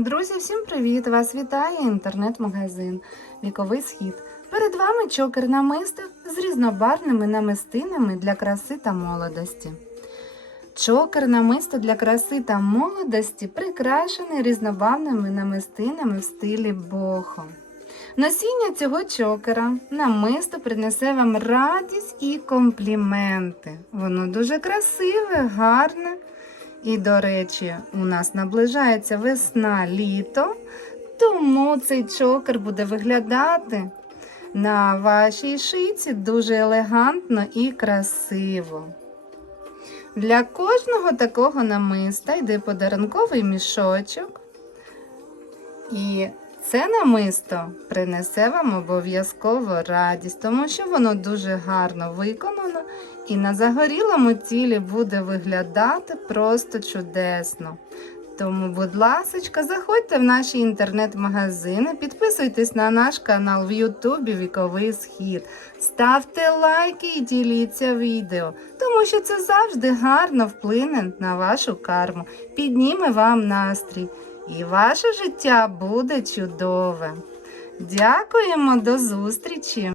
Друзі, всім привіт! Вас вітає інтернет-магазин Віковий Схід. Перед вами чокер намисто з різнобарвними намистинами для краси та молодості. Чокер намисто для краси та молодості прикрашений різнобарвними намистинами в стилі бохо. Носіння цього чокера намисто принесе вам радість і компліменти. Воно дуже красиве, гарне. І, до речі, у нас наближається весна, літо, тому цей чокер буде виглядати на вашій шиці дуже елегантно і красиво. Для кожного такого намиста йде подарунковий мішочок. І це намисто принесе вам обов'язково радість, тому що воно дуже гарно виконано і на загорілому тілі буде виглядати просто чудесно. Тому, будь ласка, заходьте в наші інтернет-магазини, підписуйтесь на наш канал в Ютубі Віковий Схід, ставте лайки і діліться відео, тому що це завжди гарно вплине на вашу карму, підніме вам настрій, і ваше життя буде чудове. Дякуємо до зустрічі!